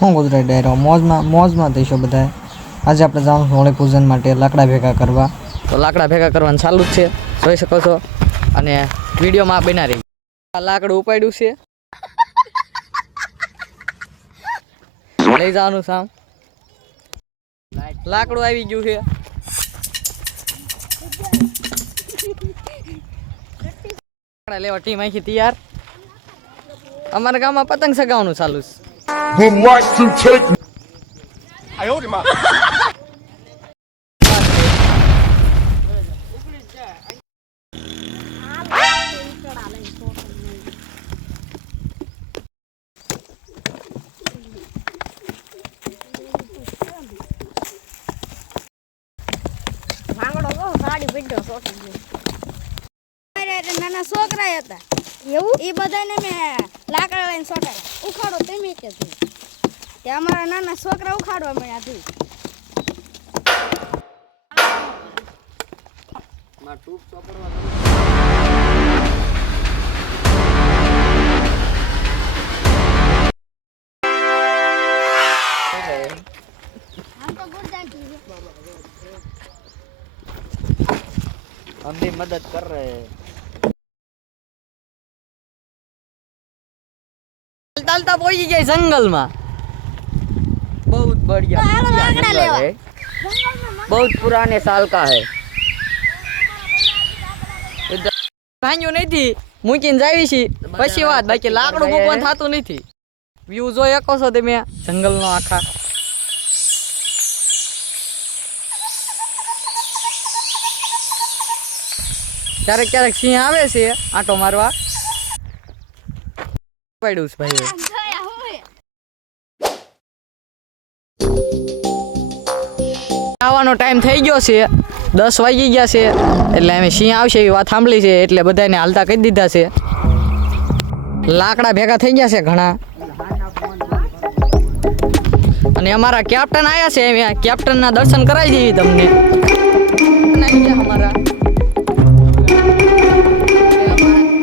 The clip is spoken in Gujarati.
હું ગુજરાતી ડાયરો મોજમાં થઈશું બધા. આજે આપણે જવાનું હોળી પૂજન માટે લાકડા ભેગા કરવા. તો લાકડા ભેગા કરવાનું ચાલુ જ છે, જોઈ શકો છો. અને વિડીયોમાં બના રહી. લાકડું ઉપાડ્યું છે, લઈ જવાનું સામ. લાકડું આવી ગયું છે. લાકડા લેવા ટીમ અહીંથી તૈયાર. અમારા ગામમાં પતંગ સગાવવાનું ચાલુ છે. નાના છોકરા હતા એવું એ બધાને મેં લાકડા લઈને સોટાડ્યા. ઉખાડો તમે કે તે અમારા નાના છોકરા ઉખાડવા મળ્યા હતી. हम भी मदद कर रहे हैं. चलता पहुंची गए जंगल में. बहुत बढ़िया जंगल है, बहुत पुराने साल का है. ભાંગ્યું નથી, મૂકીને જાવી છે પછી વાત. બાકી લાકડું મૂકવાનું થતું નથી. વ્યૂ જોઈ શકો છો તમે જંગલનો આખા. ક્યારેક ક્યારેક સિંહ આવે છે આંટો મારવા. પડ્યું છે ભાઈ. આવવાનો ટાઈમ થઈ ગયો છે, 10 વાગી ગયા છે. એટલે અમે સિંહ આવશે એવી વાત સાંભળી છે, એટલે બધાને હાલતા કહી દીધા છે. લાકડા ભેગા થઈ ગયા છે ઘણા. અને અમારા કેપ્ટન આવ્યા છે, કેપ્ટનના દર્શન કરાવી દઈએ તમને. આવી ગયા અમારા.